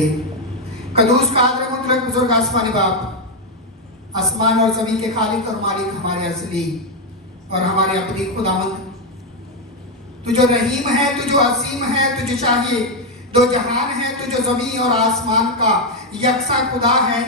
करेंगे। कदूस कादर मुतलक बुजुर्ग आसमानी बाप, आसमान और ज़मीन के खालिक और मालिक, हमारे असली और हमारे अपनी खुदावंद, तू जो रहीम है, तू जो असीम है, तू जो चाहिए दो जहान है, तू जो ज़मीन और आसमान का यकसा खुदा है।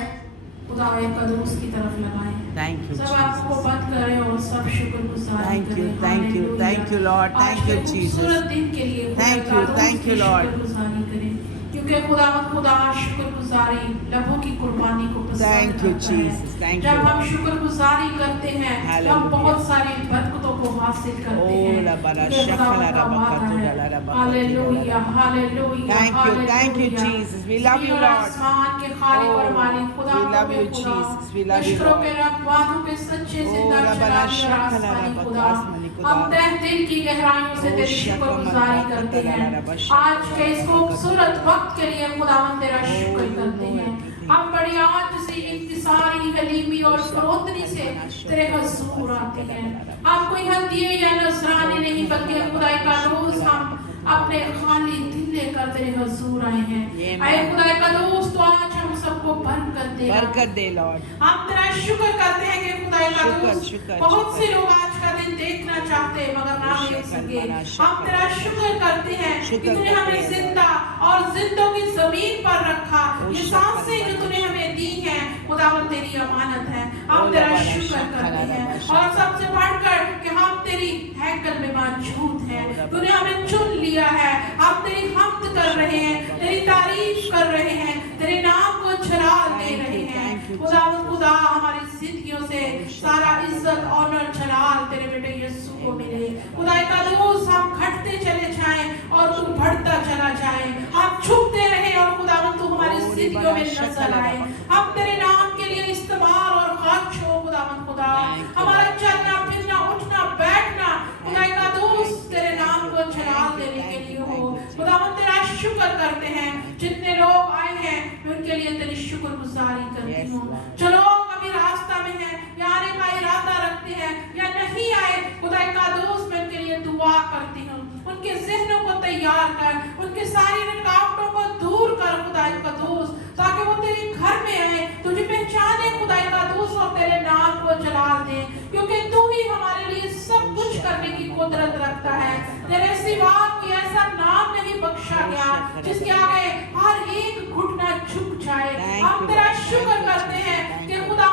खुदा कदूस की तरफ लगाएं। Thank you, सब आंखों को Jesus. बंद करें और सब शुक्रगुजारी Thank you, करें। thank you, hallelujah. thank you, Lord. आज Thank के you, खूबसूरत Jesus. दिन के लिए खुदा Thank you, कदूस thank की you, Lord. शुक्रगुजारी करें, क्योंकि खुदा शुक्रगुजारी लबों की कुर्बानी को पसंद Thank you, करता है। Jesus. Thank जब you, हम Lord. शुक्रगुजारी करते हैं तो हम Hallelujah. बहुत सारी बरकतों को हासिल करते Oh, हैं। la bara क्योंकि shakala खुदावंद का raba वादा katu है। la raba katu hallelujah, la raba. Hallelujah, Thank you, hallelujah. Jesus. We love you, ज़मीन और Lord. आसमान के खालिक और Oh, मालिक खुदा we love के you, खुदा, Jesus. We love you, लश्करों Lord. के रब, वादों के सच्चे Oh, जिंदा la bara चरानी और shakala आसमानी raba खुदा, kasmani हम kuda. तहे दिल की गहराइयों से Oh, तेरी शुक्रगुजारी shakama करते kata la हैं। raba आज shakala के इस raba खूबसूरत katu. वक्त के लिए खुदावंद तेरा Oh, शुक्र you करते know हैं। everything. हम बड़ी आजिज़ी, इंकिसारी, हलीमी और फरोतनी से तेरे हुजूर आते हैं। हम कोई हदिये या नजराने नहीं, बल्कि खुदाई का दोस्त हम अपने खाली दिल लेकर तेरे हुजूर आए हैं। आए खुदाई का दोस्त, तो आज हम सबको बरकत दे लॉर्ड। हम तेरा शुक्र करते हैं कि खुदाई का शुक्र, दोस्त, शुक्र, बहुत शुक्र। से लोग आज का दिन देखना चाहते हैं मगर ना देख सके। हम तेरा शुक्र करते हैं कि शुक्र तूने करते हमें हैं, जिंदा और जिंदों की जमीन पर रखा। ये शुक्र सांसें जो तूने हमें दी हैं खुदावंद तेरी अमानत है। हम तेरा शुक्र करते हैं और सबसे बढ़कर कि हम तेरी हैकल में मौजूद हैं। तूने हमें चुन लिया है। हम तेरी हम्द कर रहे हैं, तेरी तारीफ कर रहे हैं, तेरे नाम को जलाल दे रहे हैं। खुदावंद खुदा, हमारी जिंदगियों से सारा इज्जत ऑनर जलाल तेरे बेटे यीशु को मिले। खुदा का दोस्त, हम घटते चले जाएं और तू बढ़ता चला जाए। हम छुपते रहे और खुदावंद तू हमारी जिंदगियों में नजर आए। हम तेरे नाम के लिए इस्तेमाल और खर्च हो खुदावंद खुदा। हमारा चलना फिरना उठना बैठना खुदा का दोस्त तेरे नाम को जलाल देने के लिए हो। खुदावंद तेरा शुक्र करते हैं। जितने लोग आए हैं मैं उनके लिए तेरी शुक्रगुजारी करती हूँ। जो लोग अभी रास्ता में हैं या आने का इरादा रखते हैं या नहीं आए, खुदा का दोस्त मैं उनके लिए दुआ करती हूँ। उनके ज़हनों को तैयार कर, उनके सारी रुकावटों को दूर कर खुदा का दोस्त, ताकि वो तेरे घर में आए, तुझे पहचाने खुदा का दोस्त और तेरे नाम को जलाल दे, क्योंकि तू ही हमारे लिए सब कुछ करने की कुदरत रखता है। तेरे सिवा कोई ऐसा नाम नहीं बख्शा गया जिसके आगे हर एक घुटना झुक जाए। हम तेरा शुक्र करते हैं कि खुदा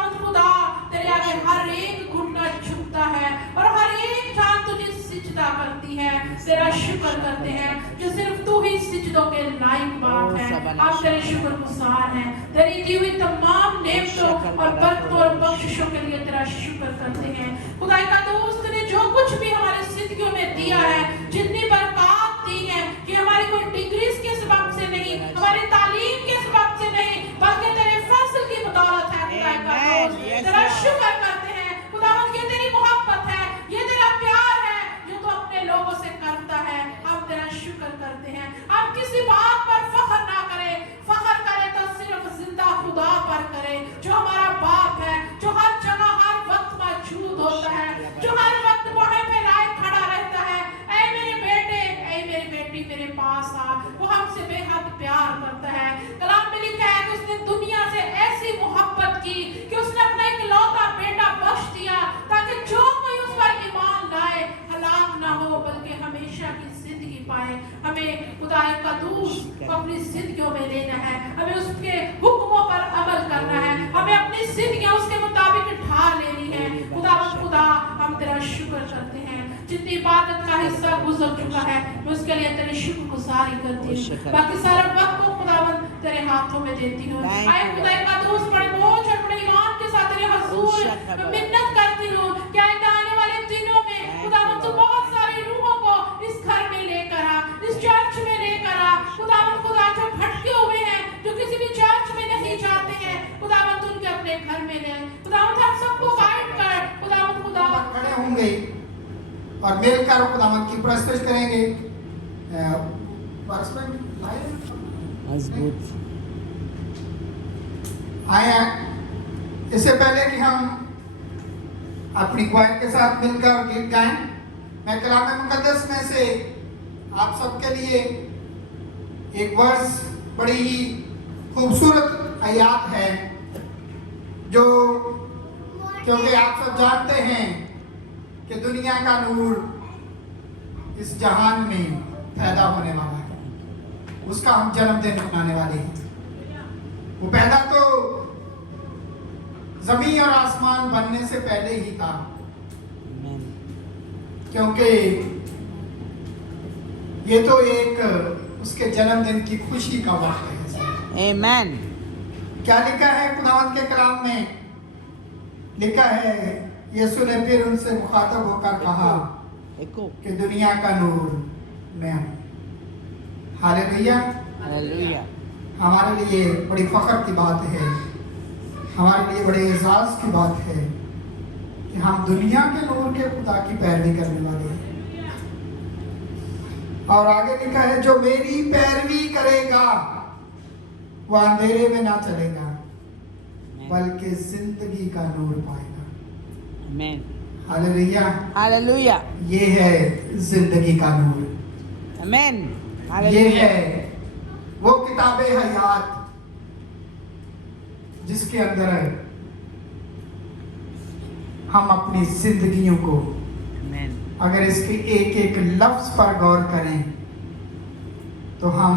तेरे आगे हर एक घुटना झुकता है और हर एक जान तुझे सिजदा करती है। तेरा शुक्र करते हैं जो सिर्फ तू ही सिजदों के लायक बात है। आप तेरे शुक्रगुजार हैं। तेरी दी हुई तमाम नेमतों और बरकतों और बख्शिशों के लिए तेरा शुक्र करते हैं। खुदा का दोस्त ने जो कुछ भी हमारी जिंदगियों में दिया है, जितनी बरकत दी है, कि हमारी कोई डिग्रीज के सबब से नहीं, हमारी तालीम के सबब से नहीं, बल्कि तेरे फजल की बदौलत है। खुदा का दोस्त तेरा शुक्र करते हैं। खुदावंद, ये तेरी मोहब्बत है, ये तेरा प्यार है जो तू अपने लोगों से करता है। हम तेरा शुक्र करते हैं। हम किसी बात पर फख्र ना करें, फख्र करें तो सिर्फ जिंदा खुदा पर करें, जो हमारा बाप है, जो हर जगह हर वक्त मौजूद होता है, जो हर वक्त वहीं पे लायक खड़ा रहता है। ऐ मेरे बेटे, ऐ मेरी बेटी मेरे पास आ। वो हमसे बेहद प्यार करता है। कलाम में लिखा है कि उसने दुनिया से ऐसी मोहब्बत की कि उसने अपना इकलौता बेटा बख्श दिया, ताकि जो कोई उस पर ईमान लाए हलाक ना हो, बल्कि हमेशा की जिंदगी पाए। हमें खुदा का दोस्त को अपनी जिंदगियों में लेना है, हमें उसके हुक्मों पर अमल करना है, हमें अपनी जिंदगियां उसके मुताबिक ढाल लेनी है। खुदा हम तेरा शुक्र करते हैं। जितनी इबादत का हिस्सा गुजर चुका है मैं उसके लिए तेरी शुक्रगुजारी करती हूँ। बाकी सारा वक्त को खुदावंद तेरे हाथों में देती हूँ। आए खुदा का दोस्त, बड़े बोझ और बड़े ईमान के साथ तेरे हुजूर मिन्नत करती हूँ कि आने वाले दिनों में खुदावंद तू बहुत सारी रूहों को इस घर में लेकर आ, इस चर्च में लेकर आ। खुदावंद खुदा, जो भटके हुए हैं, जो किसी भी चर्च में नहीं जाते हैं, खुदावंद उनके अपने घर में ले। खुदावंद हम सबको गाइड कर। खुदावंद खुदा खड़े होंगे और मिलकर खुदावंद की प्रस्तुति करेंगे। मजबूत आए इससे पहले कि हम अपनी क्वायर के साथ मिलकर गीत गाएं, मैं कलाम मुकद्दस में से आप सबके लिए एक वर्स बड़ी ही खूबसूरत आयात है जो, क्योंकि आप सब जानते हैं कि दुनिया का नूर इस जहान में पैदा होने वाला है, उसका हम जन्मदिन मनाने वाले हैं। वो पैदा तो जमीन और आसमान बनने से पहले ही था, क्योंकि ये तो एक उसके जन्मदिन की खुशी का वक्त है। Amen. क्या लिखा है खुदावंद के कलाम में? लिखा है, यीशु ने फिर उनसे मुखातब होकर कहा Echo. कि दुनिया का नूर मैं हूं। हालेलुया। Hallelujah. हमारे लिए बड़ी फख्र की बात है, हमारे लिए बड़े एजाज की बात है कि हम दुनिया के नूर के खुदा की पैरवी करने वाले हैं। और आगे लिखा है, जो मेरी पैरवी करेगा वह अंधेरे में ना चलेगा बल्कि जिंदगी का नूर पाएगा। Amen. हालेलुया। Hallelujah. ये है जिंदगी का नूर, Amen. ये Hallelujah. है वो किताबे हयात जिसके अंदर हम अपनी जिंदगियों को, Amen. अगर इसके एक एक लफ्ज पर गौर करें तो हम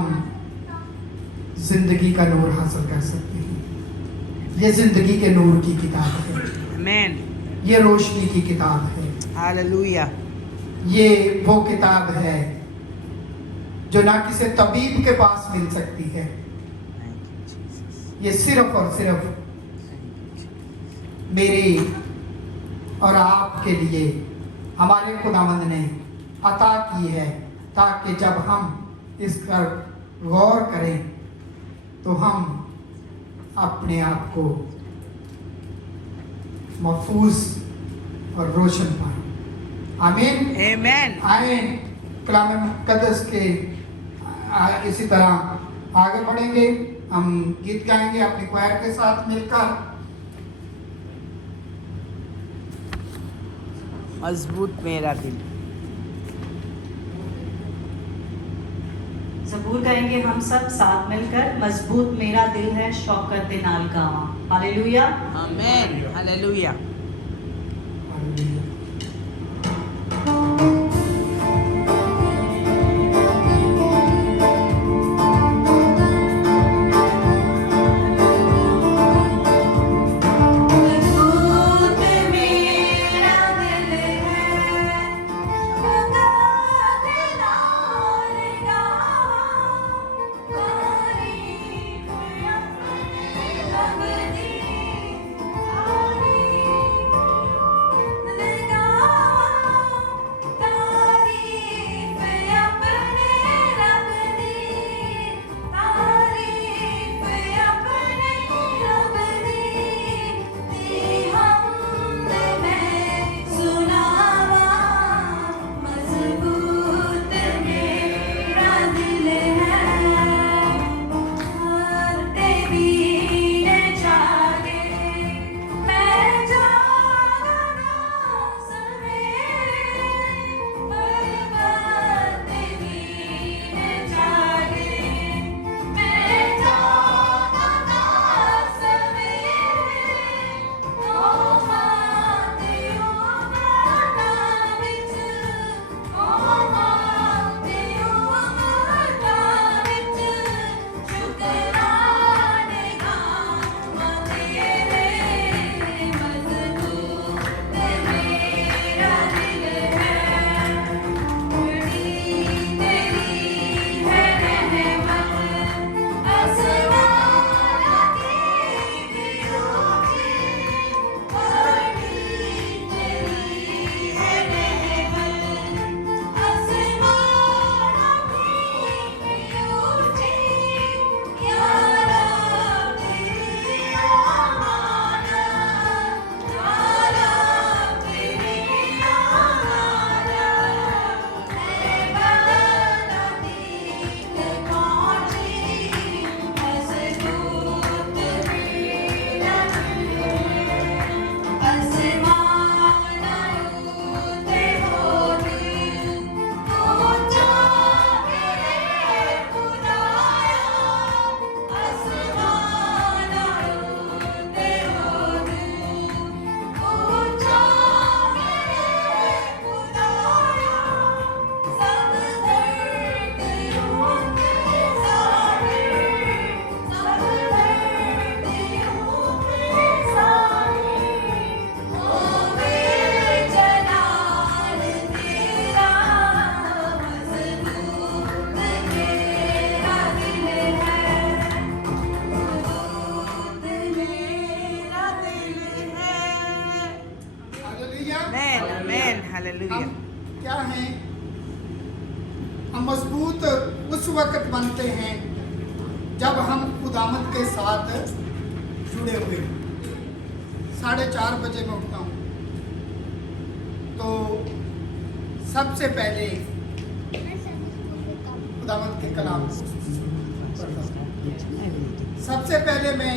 जिंदगी का नूर हासिल कर सकते हैं। ये जिंदगी के नूर की किताब है, Amen. ये रोशनी की किताब है, Hallelujah. ये वो किताब है जो ना किसी तबीब के पास मिल सकती है। Thank you, Jesus. ये सिर्फ और सिर्फ Thank you, Jesus. मेरे और आपके लिए हमारे खुदावंद ने अता की है, ताकि जब हम इस पर गौर करें तो हम अपने आप को महफूज और रोशन पाएं। आमीन। Amen. आए कलाम मुक़द्दस के इसी तरह आगे बढ़ेंगे। हम गीत गाएंगे अपने क्वायर के साथ मिलकर। मजबूत मेरा दिल। ज़बूर गाएंगे हम सब साथ मिलकर, मजबूत मेरा दिल है शौकत दे नाल गावां। हालेलुया। Amen. Hallelujah. मजबूत मेरा दिल है शौकत दे नाल गावां, तारीफ अपने रब दी, तारीफ हालेलुया। हम क्या हैं? हम मजबूत उस वक्त बनते हैं जब हम खुदावंद के साथ जुड़े हुए हैं। 4:30 बजे मैं उठता हूँ, तो सबसे पहले खुदावंद के कलाम पढ़ता हूँ। सबसे पहले मैं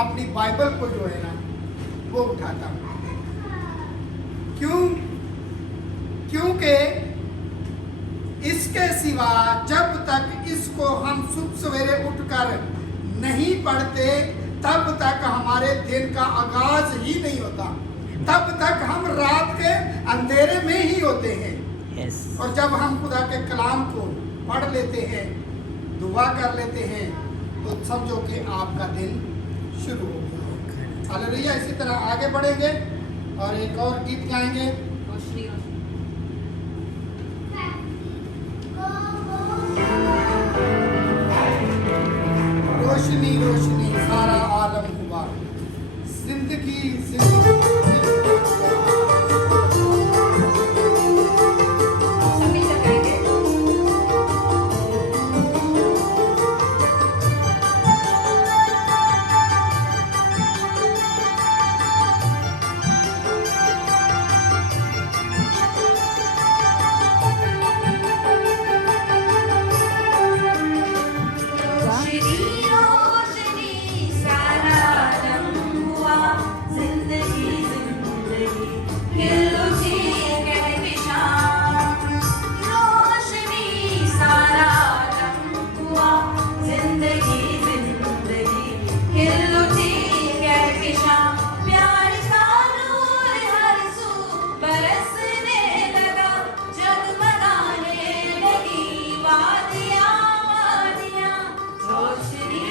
अपनी बाइबल को जो है ना वो उठाता हूँ। क्योंकि इसके सिवा जब तक इसको हम सुबह सवेरे उठकर नहीं पढ़ते तब तक हमारे दिन का आगाज ही नहीं होता, तब तक हम रात के अंधेरे में ही होते हैं। यस। और जब हम खुदा के कलाम को पढ़ लेते हैं, दुआ कर लेते हैं, तो समझो कि आपका दिन शुरू हो गया। हालेलुया। इसी तरह आगे बढ़ेंगे और एक और गीत गाएंगे। रोशनी रोशनी सारा आलम हुआ, जिंदगी जिंदगी। रोशनी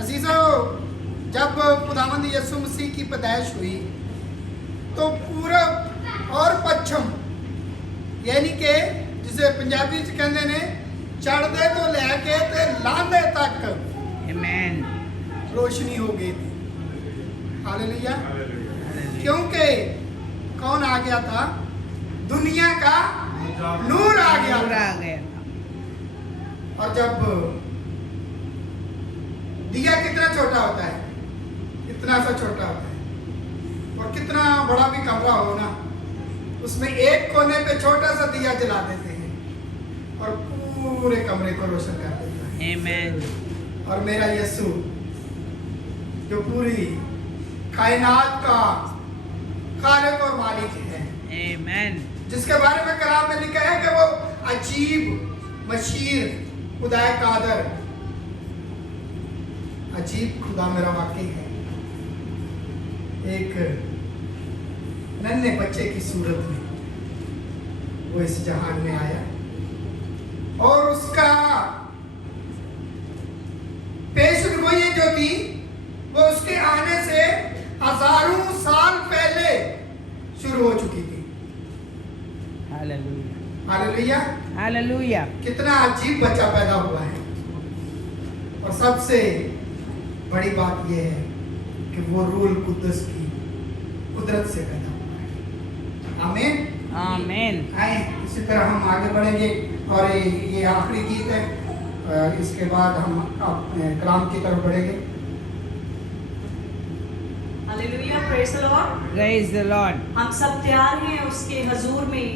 अजीजों, जब खुदावंद यीशु मसीह की पैदाइश हुई तो पूरब और पश्चिम यानी कि जिसे पंजाबी च कहते ने चढ़ते तो लैके ते लांदे तक Amen. रोशनी हो गई थी। हालेलुया। क्योंकि कौन आ गया था? दुनिया का नूर आ गया पूरा था। आ गया था। और जब दिया कितना छोटा होता है, कितना सा छोटा होता है, और कितना बड़ा भी कमरा हो ना, उसमें एक कोने पे छोटा सा दिया जला देते हैं और पूरे कमरे को रोशन कर देता है। Amen. और मेरा यीशु जो पूरी कायनात का खालिक और मालिक है, Amen. जिसके बारे में कलाम में लिखा है कि वो अजीब मशीर खुदा कादर, अजीब खुदा मेरा वाकई है। एक नन्हे बच्चे की सूरत में वो इस जहान में आया और उसका पेशगोई जो थी वो उसके आने से हजारों साल पहले शुरू हो चुकी थी। Hallelujah. हालेलुया। Hallelujah. कितना अजीब बच्चा पैदा हुआ है। और सबसे बड़ी बात यह है कि वो रूल कुद्दस की कुदरत से पैदा हुआ है। आमीन। Amen. आए इसी तरह हम आगे बढ़ेंगे और ये आखिरी गीत है, इसके बाद हम कलाम की तरफ बढ़ेंगे। Hallelujah, praise the Lord. Praise the Lord. हम सब तैयार हैं उसके हजूर में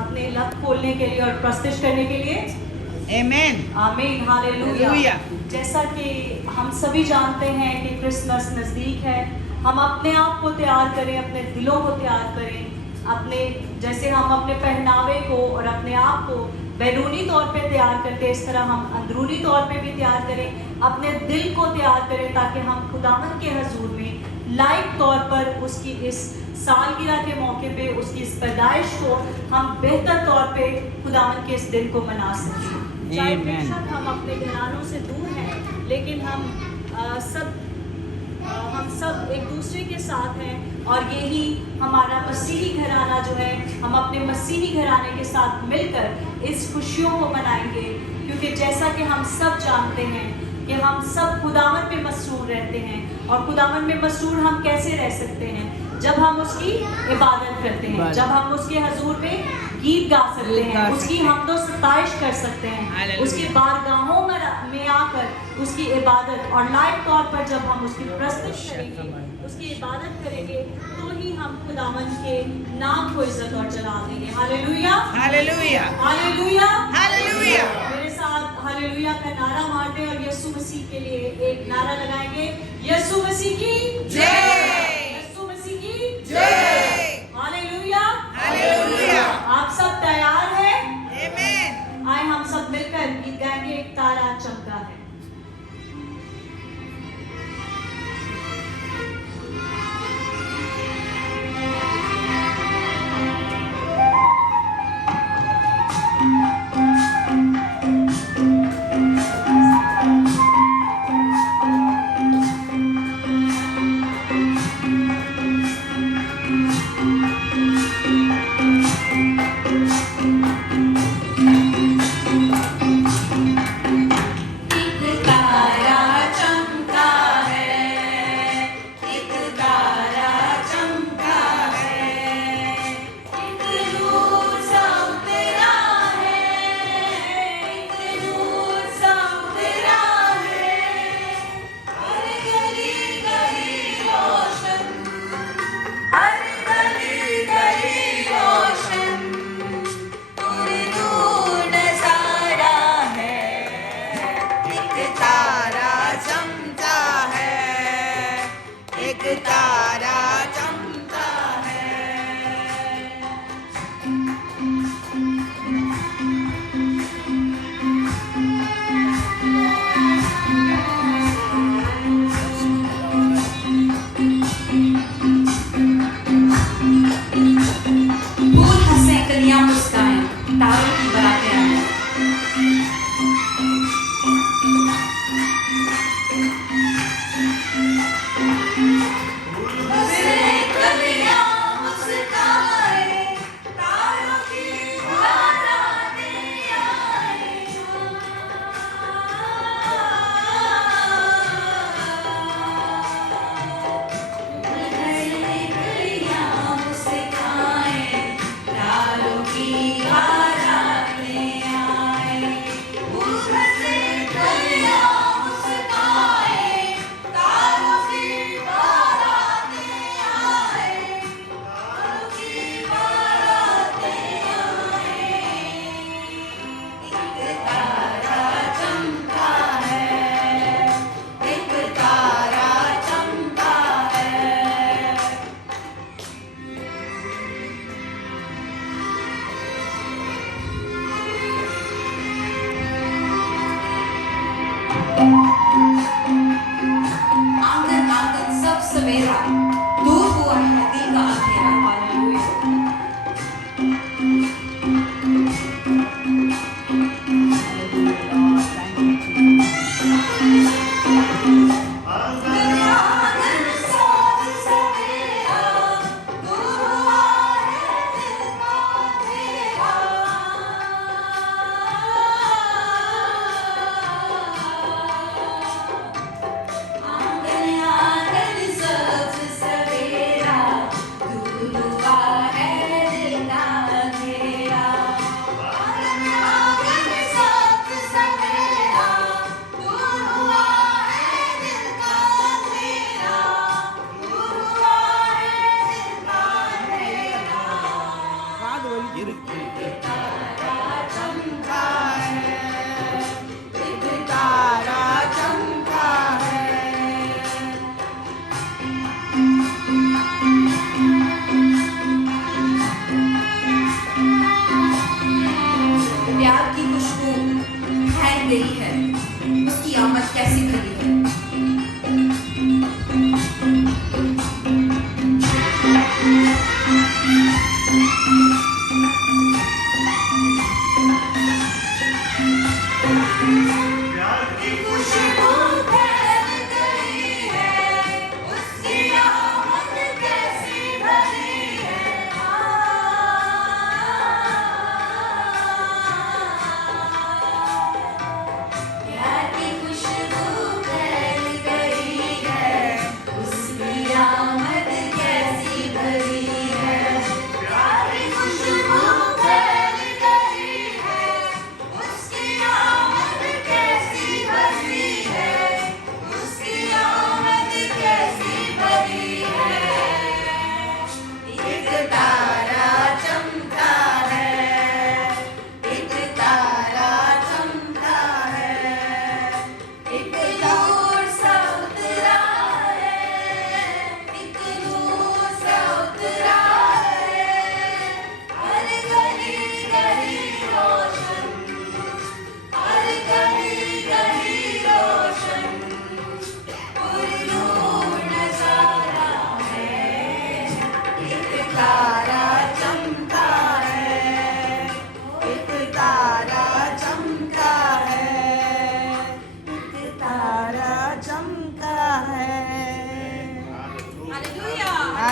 अपने लब खोलने के लिए और प्रस्तुत करने के लिए। Amen. आमीन, हालेलुया। हालेलुया। जैसा कि हम सभी जानते हैं कि क्रिसमस नज़दीक है, हम अपने आप को तैयार करें, अपने दिलों को तैयार करें, अपने जैसे हम अपने पहनावे को और अपने आप को बैरूनी तौर पे तैयार करते हैं, इस तरह हम अंदरूनी तौर पे भी तैयार करें, अपने दिल को तैयार करें ताकि हम खुदावंद के हजूर में लाइव तौर पर उसकी इस सालगिरह के मौके पे उसकी इस पैदाइश को हम बेहतर तौर पे खुदावंद के इस दिन को मना सकें। चाहे Amen. बेशक हम अपने घरानों से दूर हैं, लेकिन हम सब एक दूसरे के साथ हैं और यही हमारा मसीही घराना जो है, हम अपने मसीही घराने के साथ मिलकर इस खुशियों को मनाएंगे। क्योंकि जैसा कि हम सब जानते हैं कि हम सब खुदावन में मसरूर रहते हैं, और खुदावन में मसरूर हम कैसे रह सकते हैं? जब हम उसकी इबादत करते हैं, जब हम उसके हजूर में गीत गा सकते हैं, उसकी हमदो सताइश कर सकते हैं, हालेलुया। उसकी बारगाहों में आकर उसकी इबादत और लाइव तौर पर जब हम उसकी प्रस्तुत करेंगे, उसकी इबादत करेंगे, तो ही हम खुदावन के नाम को इज्जत और जलाल देंगे। Hallelujah, Hallelujah. Hallelujah, Hallelujah. मेरे साथ हालेलुया का नारा मारते और यीशु मसीह के लिए एक नारा लगाएंगे। यीशु मसीह की जय। यीशु मसीह की जय। Hallelujah, Hallelujah. आप सब तैयार हैं? Amen. आए हम सब मिलकर गीत गाएंगे, एक तारा चमका है।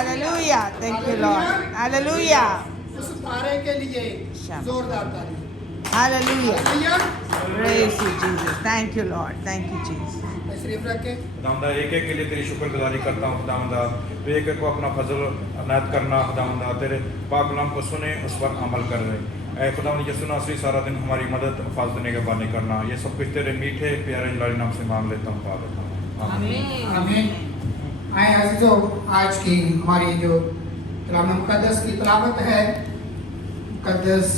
Hallelujah. Thank you, Lord. Hallelujah. उस तारे के लिए जोरदार ताली। Hallelujah. Hallelujah. Praise you, Jesus. Thank you, Lord. Thank you, Jesus. तशरीफ रखें। खुदावंदा एक एक के लिए तेरी शुक्रगुजारी करता हूँ खुदावंदा, तो एक एक को अपना फजल अनायत करना खुदावंदा, तेरे पाक कलाम को सुने उस पर अमल कर रहे। ऐ खुदावंद यसू नासरी सारा दिन हमारी मदद अल्फाज देने के बाने करना, ये सब कुछ तेरे मीठे प्यारे लाली नाम से मांग लेता हूँ पाक। आमीन। आमीन। आए अज़ीज़ों, आज की हमारी जो कलाम मुक़द्दस की तिलावत है, मुक़द्दस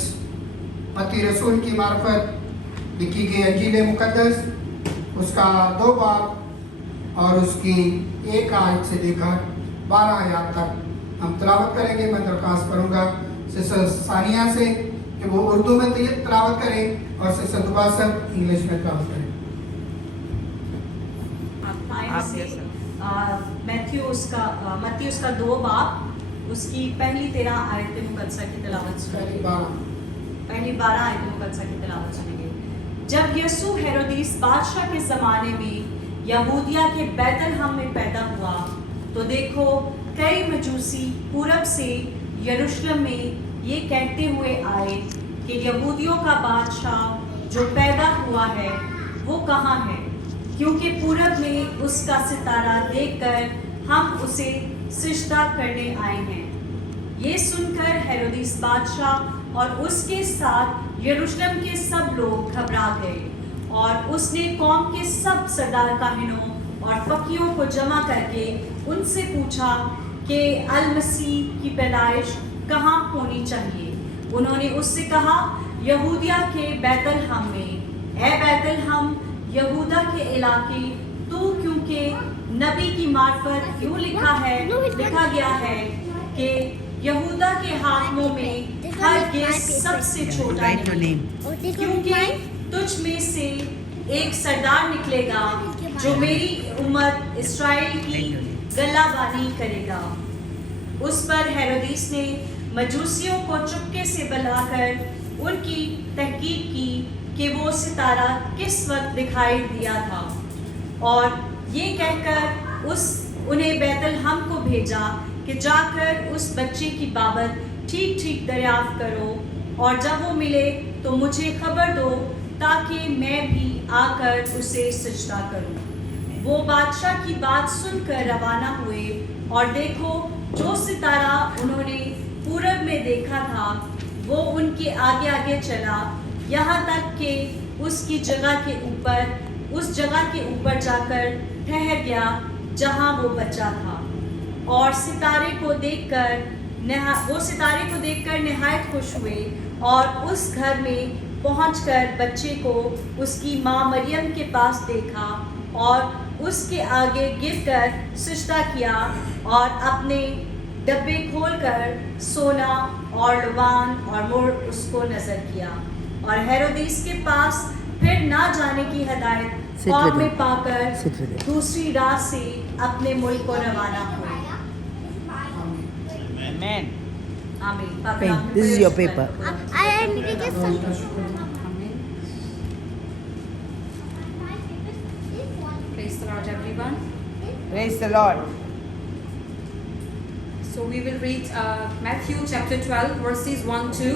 मत्ती रसूल की मार्फत लिखी गई अंजील मुक़द्दस, उसका 2 बाब और उसकी 1 आयत से लेकर 12 आयत तक हम तिलावत करेंगे। मैं दरख्वास्त करूँगा सिस्टर सानिया से कि वो उर्दू में तिलावत करें और सिस्टर दुबासर इंग्लिश में तिलावत करें। मत्ती उसका 2 बाब उसकी पहली 13 आयत मुकद्दसा की तिलावत सुनेंगे। पहली 12 आयत मुकद्दसा की तिलावत सुनेंगे। जब यीशु हेरोदिस बादशाह के ज़माने में यहूदिया के बैतलहम में पैदा हुआ, तो देखो कई मजूसी पूरब से यरूशलेम में ये कहते हुए आए कि यहूदियों का बादशाह जो पैदा हुआ है वो कहाँ है, क्योंकि पूरब में उसका सितारा देखकर हम उसे सिजदा करने आए हैं। ये सुनकर हेरोदिस बादशाह और उसके साथ यरूशलेम के सब लोग घबरा गए और उसने कौम के सब सरदार काहिनों और फकीरों को जमा करके उनसे पूछा कि अल-मसीह की पैदाइश कहाँ होनी चाहिए। उन्होंने उससे कहा, यहूदिया के बैतलहम में। ए बैतलहम, यहूदा के इलाके, तू क्योंकि नबी की मार्फत यूँ लिखा गया है कि यहूदा के हाकिमों में हर ये सबसे छोटा नहीं, क्योंकि तुझ में से एक सरदार निकलेगा जो मेरी उम्मत इस्राएल की गल्लाबानी करेगा। उस पर हेरोदिस ने मजूसियों को चुपके से बुलाकर उनकी तहकीक की कि वो सितारा किस वक्त दिखाई दिया था, और ये कहकर उन्हें बैतलहम को भेजा कि जाकर उस बच्चे की बाबत ठीक ठीक दरियाफ्त करो, और जब वो मिले तो मुझे खबर दो ताकि मैं भी आकर उसे सजदा करूं। वो बादशाह की बात सुनकर रवाना हुए, और देखो जो सितारा उन्होंने पूरब में देखा था वो उनके आगे आगे चला, यहाँ तक कि उस जगह के ऊपर जाकर ठहर गया जहाँ वो बच्चा था। और सितारे को देखकर नहायत खुश हुए, और उस घर में पहुंचकर बच्चे को उसकी माँ मरियम के पास देखा और उसके आगे गिरकर सिजदा किया, और अपने डब्बे खोलकर सोना और लुबान और मुर उसको नजर किया, और हेरोदिस के पास फिर ना जाने की हिदायत कौम में पाकर दूसरी रात से अपने मुल्क को रवाना हुए। Amen. आमीन। This is your paper. Praise the Lord, everyone. Praise the Lord. So we will read Matthew chapter 12, verses 1 to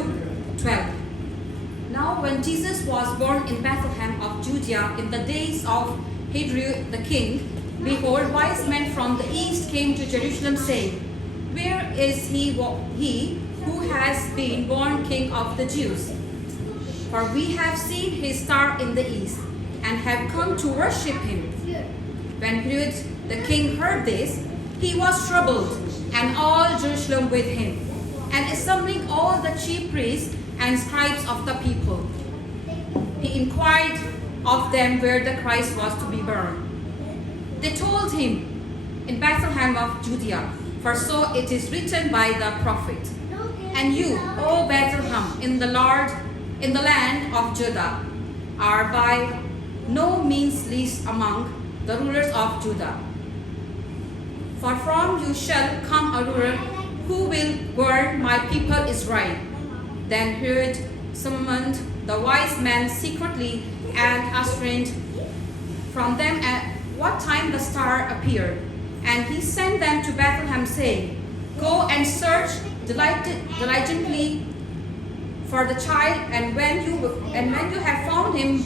12. Now, when Jesus was born in Bethlehem of Judea in the days of Herod the king, behold, wise men from the east came to Jerusalem, saying, where is he who has been born King of the Jews? For we have seen his star in the east, and have come to worship him. When Herod the king heard this, he was troubled, and all Jerusalem with him. And assembling all the chief priests and scribes of the people, he inquired of them where the Christ was to be born. They told him, in Bethlehem of Judea, for so it is written by the prophet. And you, O Bethlehem, in the land of Judah, are by no means least among the rulers of Judah. For from you shall come a ruler who will govern my people Israel. Then Herod summoned the wise men secretly and ascertained from them at what time the star appeared. And he sent them to Bethlehem, saying, Go and search diligently for the child, and when you have found him,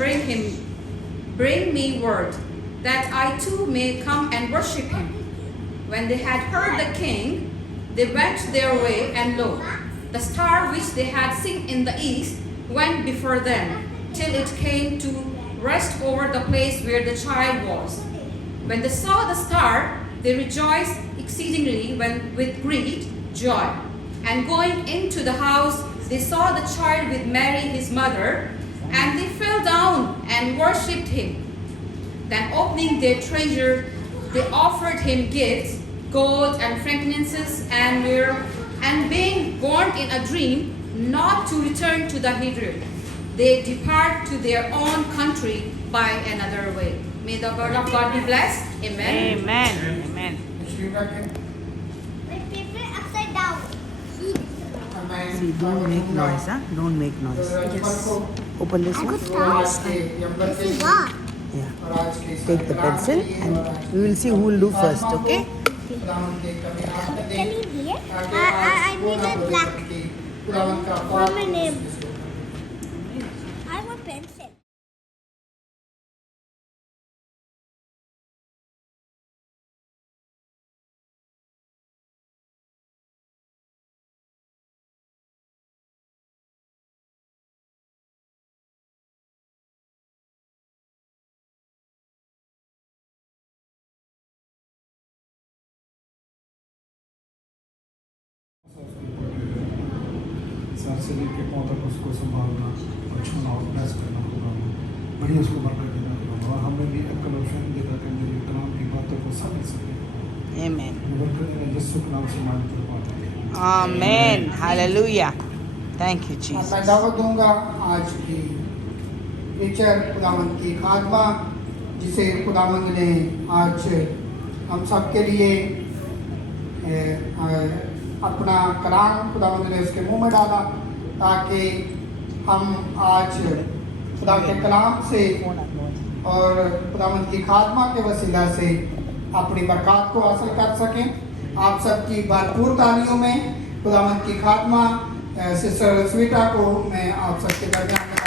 bring me word, that I too may come and worship him. When they had heard the king, they went their way, and lo, the star which they had seen in the east went before them, till it came to rest over the place where the child was. When they saw the star, they rejoiced exceedingly with great joy. And going into the house, they saw the child with Mary his mother, and they fell down and worshipped him. Then opening their treasure, they offered him gifts, gold and frankincense and myrrh, and being warned in a dream not to return to the Hebrew, they depart to their own country by another way. May the word of God be blessed. Amen. Amen. Amen. Screen रखें। My favorite upside down. अब मैं See, don't make noise, huh? Don't make noise. Open this one. आज के number के Yeah. और आज के Take the pencil and we will see who will do first, okay? खुदावंद के कभी आप Can दें you hear? ताकि I आज वो need ना a बोले black. कि खुदावंद का For my name. पाप I want pencil. सर से लेके पाँव तक उसको संभालना और छूना और प्रेस करना होगा बड़ी उसको बरकत देना होगा और हमें भी अक्ल और फहम देता कि मेरे कलाम की बातों को समझ सके Amen. बरकत देना यीशु के नाम से मांगते पाते हैं Amen. Hallelujah. Thank you, मैं Jesus. दावत दूंगा आज की टीचर खुदावंद की खात्मा जिसे खुदावंद ने आज हम सब के लिए अपना कलाम खुदावंद ने उसके मुंह में डाला ताकि हम आज खुदा के कलाम से और खुदावंद की खात्मा के वसीला से अपनी बरकत को हासिल कर सकें। आप सबकी भरपूर तालियों में खुदावंद की खात्मा सिस्टर रस्वीटा को मैं आप सबके दरमियान में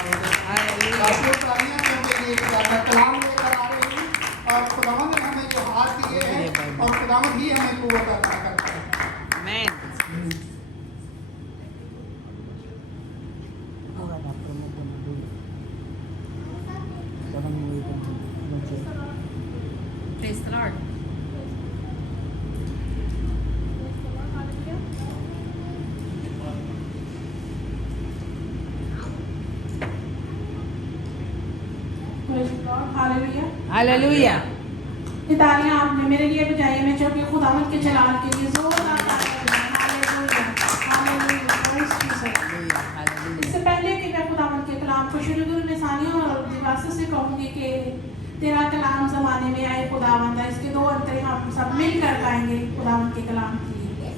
भरपूर तालियां क्योंकि ये खुदा का कलाम लेकर आ रही हैं और खुदावंद ने हमें जो हाथ दिए हैं और खुदावंद ही हमें कुव्वत अता करता है। Amen. Praise the Lord. Praise the Lord. Hallelujah. Hallelujah. ये तालियां आपने मेरे लिए बजाई मैं जो कि खुदावंद के जलाल के लिए जोरदार तालियां बजाएं। Hallelujah hallelujah praise Jesus. इससे पहले कि मैं खुदावंद के कलाम को शुरू करूं मैं सानिया और दिवासा से कहूंगी कि तेरा कलाम ज़माने में आए खुदावंद इसके दो अंतरे हम सब मिलकर गाएंगे खुदावंद के कलाम के लिए।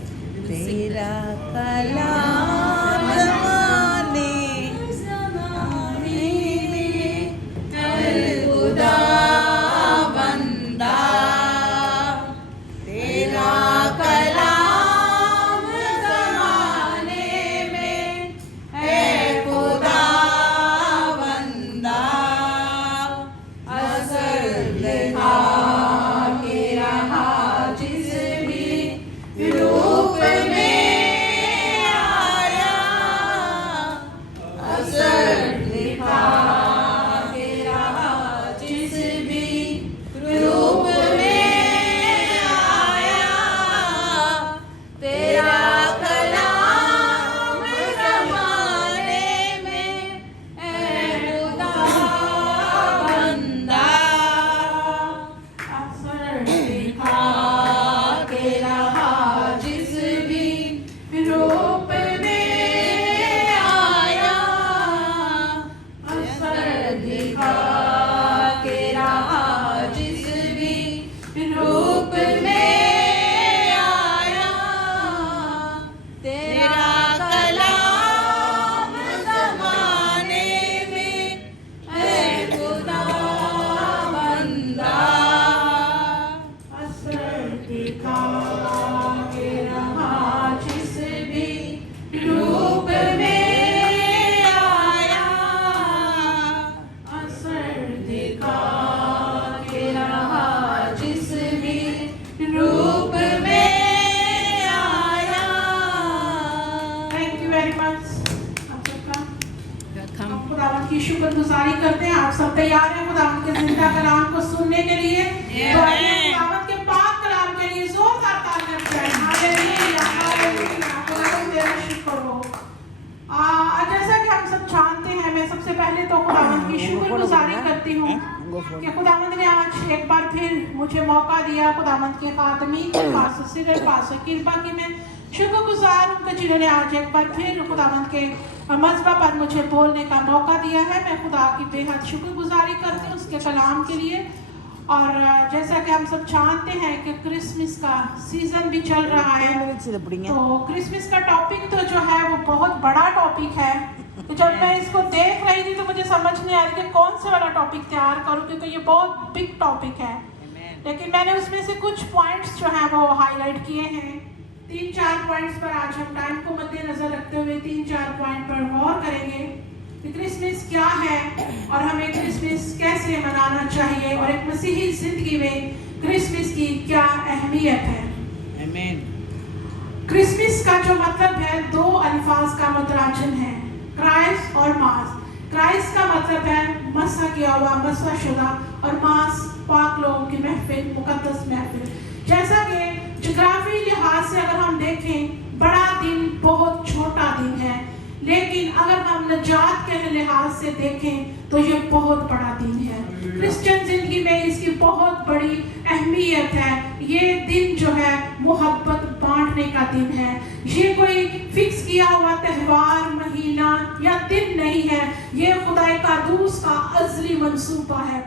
तेरा कलाम ज़माने खुदा बंदा तेरा कलाम ज़माने में है खुदा बंदा असर दिखा के रहा जिस भी रूप में आया खुदावंद के खादमी के पास सिरे पास कृपा की मैं शुक्रगुजार हूँ कि जिन्होंने आज एक बार फिर खुदावंद के मज़बा पर मुझे बोलने का मौका दिया है। मैं खुदा की बेहद शुक्रगुजारी करती हूँ उसके कलाम के लिए। और जैसा कि हम सब जानते हैं कि क्रिसमस का सीज़न भी चल रहा है, तो क्रिसमस का टॉपिक तो जो है वो बहुत बड़ा टॉपिक है। तो जब मैं इसको देख रही थी तो मुझे समझ नहीं आ रही कि कौन से वाला टॉपिक तैयार करूं, क्योंकि ये बहुत बिग टॉपिक है। लेकिन मैंने उसमें से कुछ पॉइंट्स जो हैं वो हाईलाइट किए हैं। 3-4 पॉइंट्स पर आज हम टाइम को मद्देनजर रखते हुए 3-4 पॉइंट पर गौर करेंगे कि क्रिसमस क्या है और हमें क्रिसमस कैसे मनाना चाहिए और एक मसीही जिंदगी में क्रिसमस की क्या अहमियत है। क्रिसमस का जो मतलब है, 2 अल्फाज का मुतराजम है, क्राइस्ट और मास। क्राइस्ट का मतलब है मसा किया हुआ, मसा शुदा, और मास पाक लोगों की महफिल, मुकद्दस महफिल। जैसा कि जोग्राफी लिहाज से अगर हम देखें, बड़ा दिन बहुत छोटा दिन है, लेकिन अगर हम नजात के लिहाज से देखें तो ये बहुत बड़ा दिन है। क्रिश्चियन जिंदगी में इसकी बहुत बड़ी अहमियत है। ये दिन जो है मोहब्बत बांटने का दिन है। ये कोई फिक्स किया हुआ त्यौहार, महीना या दिन नहीं है। ये खुदाई कादूस का अज़ली मंसूबा है।